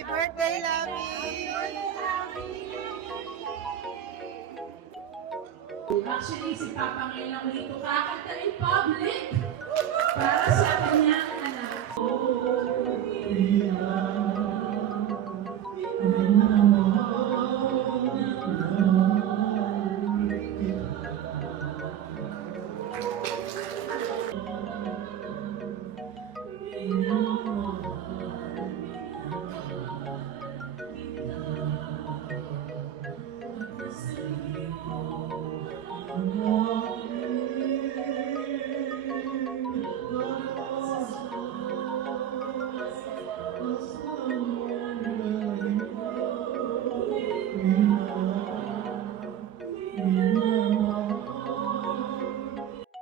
Happy birthday, Lovey! Actually, si Papa ngayon lang dito kakanta in public para sa kanyang anak.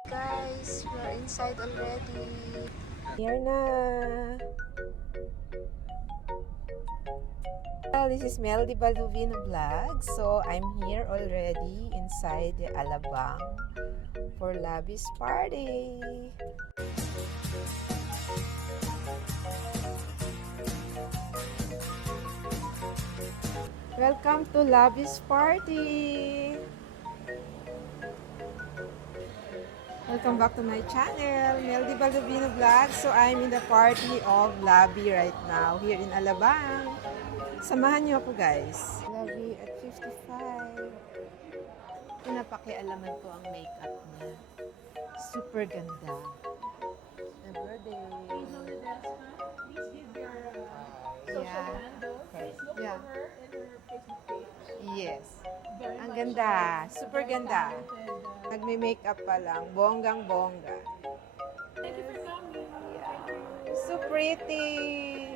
Guys, we're inside already. Here na. This is Melody Baluvino Vlog. So, I'm here already inside the Alabang for Labi's party. Welcome to Labi's party. Welcome back to my channel, Melody Baluvino Vlog. So, I'm in the party of Labi right now, here in Alabang. Samahan niyo ako, guys. Labi at 55. Pinapakialaman ko ang makeup niya. Super ganda. The birthday. Please give your social Yeah. handle. Please look Yeah. for her in her Facebook page. Yes. Very Ang much, ganda. Super very ganda. talented, Nagme-makeup pa lang. Bonggang-bongga. Thank you for coming. So pretty.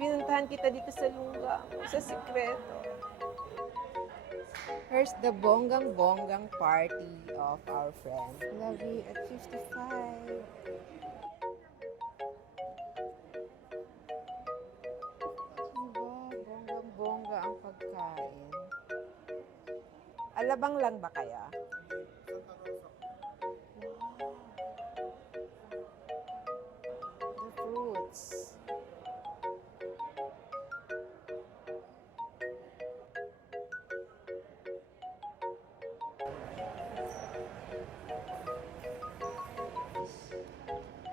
Pinuntahan kita dito sa Lunggang, sa Sikreto. Here's the bonggang-bonggang party of our friend. Lovey at 55. Diba? Bonggang-bongga ang pagkain. Alabang lang ba kaya? The fruits.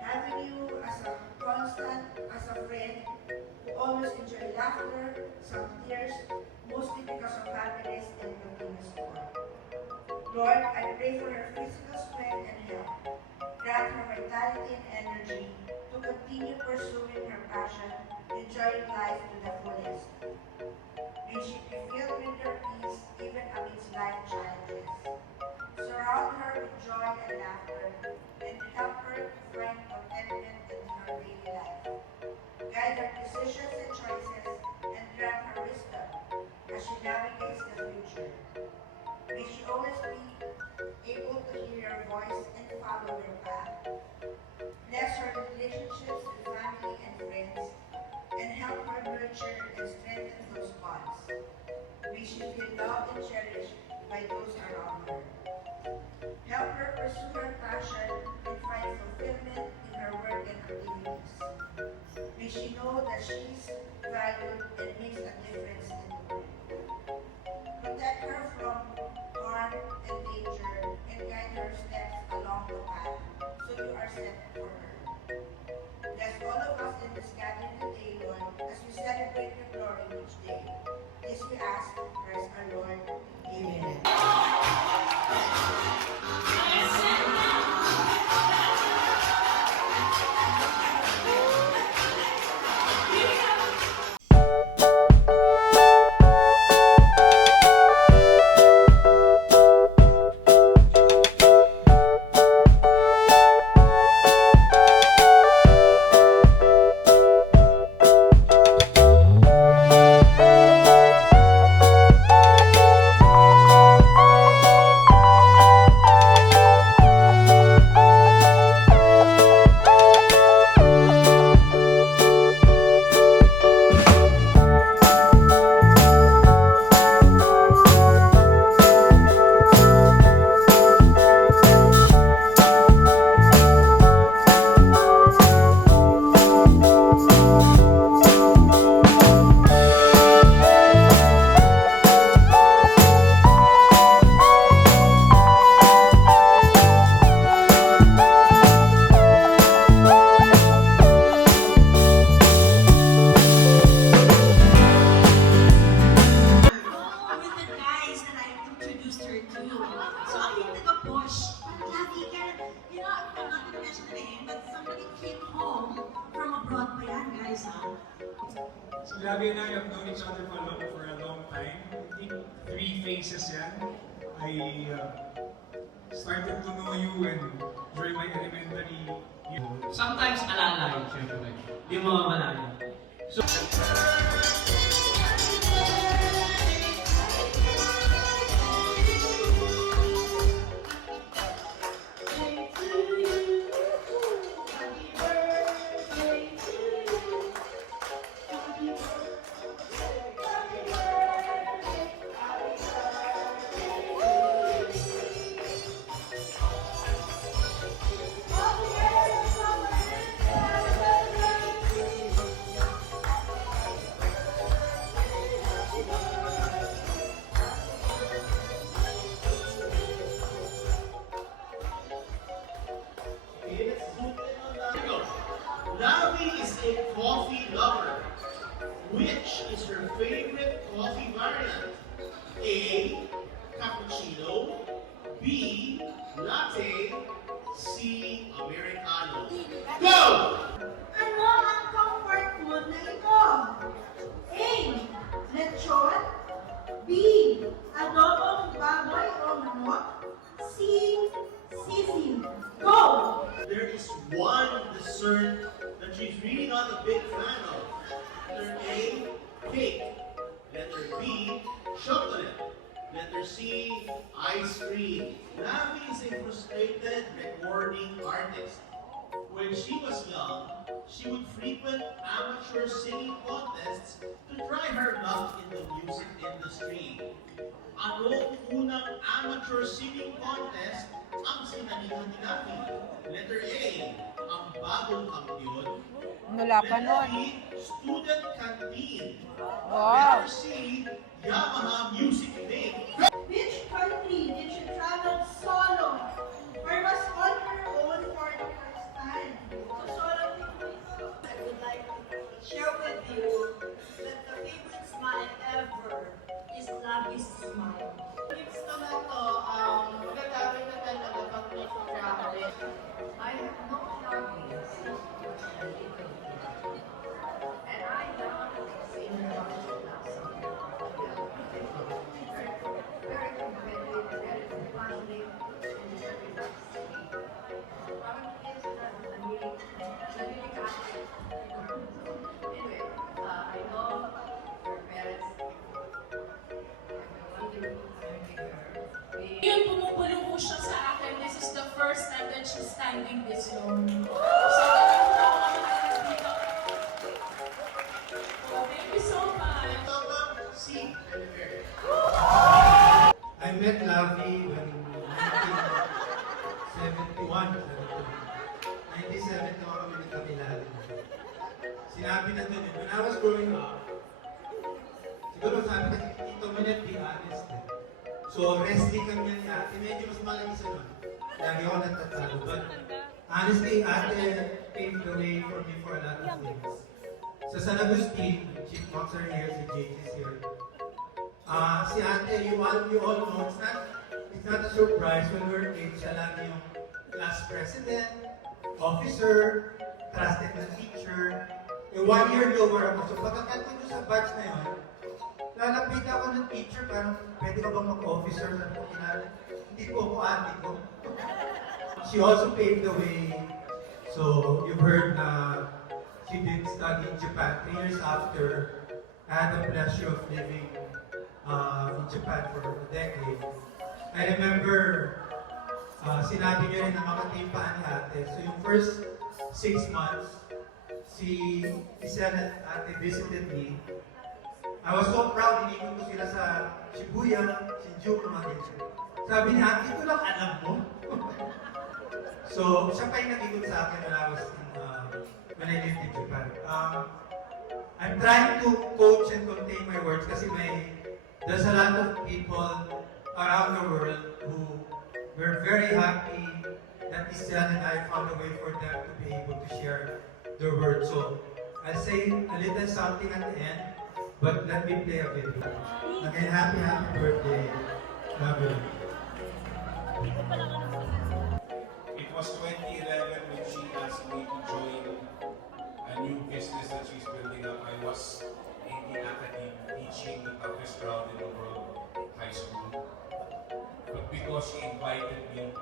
Having you as a constant, as a friend, who always enjoy laughter, some tears, mostly because of happiness and happiness more. Lord, I pray for her physical strength and health. Grant her vitality and energy to continue pursuing her passion, enjoying life to the fullest. May she be filled with your peace even amidst life challenges. Surround her with joy and laughter, and help her to find contentment in her daily life. Guide her decisions and choices, and grant her wisdom as she navigates the future. May she always be able to hear your voice and follow your path. Bless her relationships with family and friends, and help her nurture and strengthen those bonds. May she feel loved and cherished by those around her. Help her pursue her passion and find fulfillment in her work and activities. May she know that she is valued and makes a difference in the world. Protect her from harm and danger and guide her steps along the path so you are set for her. Bless all of us in this gathering today, Lord, as we celebrate your glory each day. This we ask in Christ our Lord. Amen. isa. So Gabby and I have known each other for a long time. I think 3 phases yan. I started to know you and during my elementary years. Sometimes alalay, syempre. Di mo mamalayan. So, Lavi is a coffee lover. Which is her favorite coffee variant? A. Cappuccino. B. Latte. C. Americano. Go! Ano ang comfort food na ito? A. Lechon. B. Adobong baboy o manok. C. Sisig. Go! There is one dessert that she's really not a big fan of. Letter A, cake. Letter B, chocolate. Letter C, ice cream. Lavi is a frustrated recording artist. When she was young, she would frequent amateur singing contests to try her luck in the music industry. Anong unang amateur singing contest ang sinalihan ni Lavi? Letter A, ang bagong kampiyon. Mula pa Letter nun. B, student canteen. Wow. Letter C, Yamaha Music Day. Which country did she travel solo or was on her own for the first time? So solo trip mo ito. I would like to share with you that the favorite smile ever is Lavi's smile. Tips naman to, magagamit na talaga pag may travel. I have no hobbies. And I love seeing her martial arts. Very competitive, very competitive, and very relaxing. Parang is that nalilig ako. Anyway, I know her parents. Yun, pumupulong po siya sa akin. This is the first time that she's standing this long. So, dito. Oh, thank you so much. Welcome, C. Jennifer. I met Lavi when 1971. 1970 ako kami nagkakilala. Sinabi na doon, when I was growing up, siguro sabi kasi, ito mo net, be honest. So, wrestling kami yan ni ate, medyo mas malaki sa nun. Lagi ako natatago. But honestly, ate paved the way for me for a lot of things. Sa San Agustin, Chief Boxer here, si JJ's here. Si ate, you all know, it's not a surprise when we're kids, siya lang yung class president, officer, trusted na teacher. 1 year lower ako. So pagkakatin ko sa batch na yun, lalapit ako ng teacher, parang pwede ka bang mag-officer? Sabi ko, hindi po ako ate ko. She also paved the way. So you've heard na she did study in Japan. 3 years after, I had the pleasure of living in Japan for a decade. I remember, sinabi niyo rin na makatimpaan ni ate. So yung first 6 months, si Senate ate visited me. I was so proud, inikot ko sila sa Shibuya, Shinjuku, mga ganyan. Sabi niya, ito lang alam mo. So, siya pa yung nag-ikot sa akin when I lived in Japan. I'm trying to coach and contain my words kasi there's a lot of people around the world who were very happy that Isyan and I found a way for them to be able to share their words. So, I'll say a little something at the end, but let me play a video. Again, happy birthday. Love you. It was 2011 when she asked me to join an new business that she's building up. I was in the academy teaching the toughest ground in the world, high school. But because she invited me,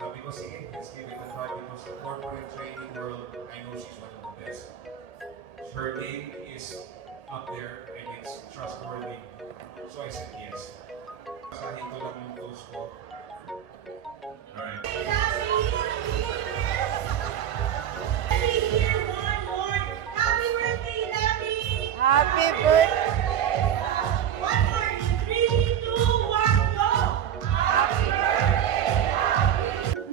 sabi ko, sige, let's give it a try because the corporate training world, I know she's one of the best. Her name is up there and it's trustworthy. So I said yes. Basahin ko lang yung toast ko. Alright. Let me hear one more. Happy birthday, Labby! Happy birthday! One more. 3, 2, 1, go!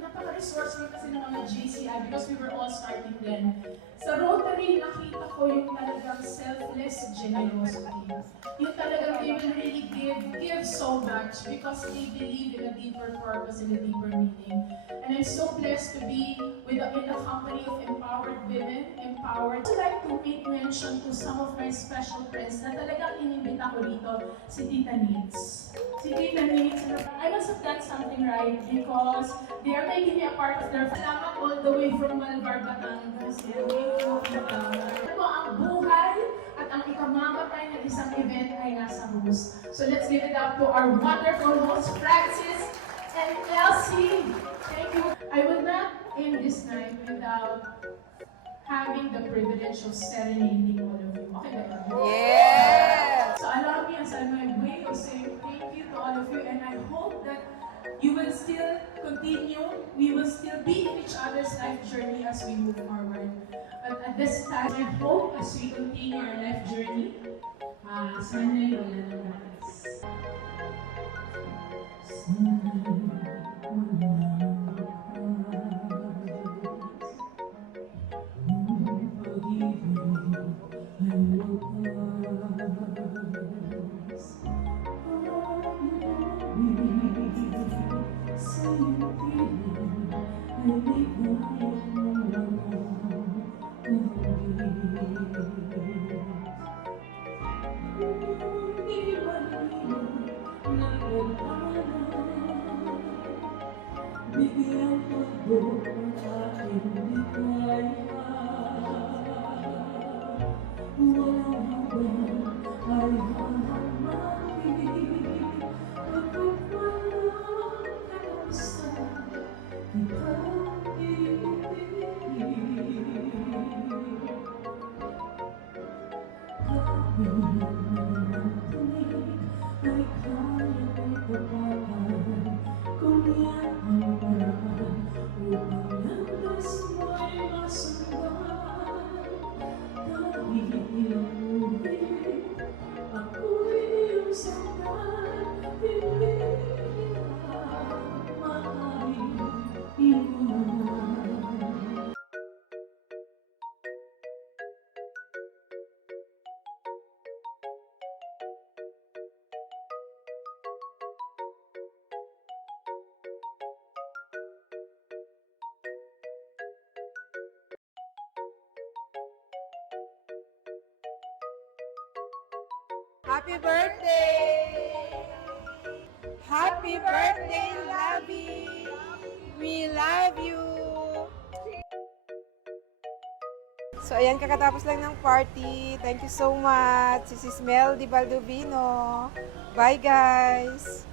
Napaka-resourceful kasi ng mga GCI because we were all starting then. Sa Rotary, nakita ko yung talagang selfless generosity. Yung talagang they will really give so much because they believe in a deeper purpose and a deeper meaning. And I'm so blessed to be in a company of empowered women, empowered. I'd like to make mention to some of my special friends na talagang inimbita ko dito, si Tita Needs. Si Tita Needs, I must have done something right because they are making me a part of their salamat all the way from Malvar, Batangas. Thank you, Tita. Ito ang buhay at ang ikamamatay ng isang event ay nasa host. So let's give it up to our wonderful host, Francis and Elsie. Thank you. I will not end this night without having the privilege of serenading all of you. Okay ba yun? Yes! So allow me as my way of saying thank you to all of you and I hope that you will still continue, we will still be in each other's life journey as we move forward. But at this time, I hope as we continue our life journey, sana'y wala nang malas. Sana'y wala nang bigyan pagbuo ang aking likaya. Walang hanggan ay hahamati pagkat walang katapusan kitang iibigin. Kahit ng tinig ay kayang itapakan kung yan ang paraan upang landas mo'y masundan. Kahit ilang ulit ako'y iyong saktan, hindi kita maaaring iwanan. Happy birthday! Happy birthday, Labby! We love you! So, ayan, kakatapos lang ng party. Thank you so much. This is Mel Di Baldovino. Bye, guys!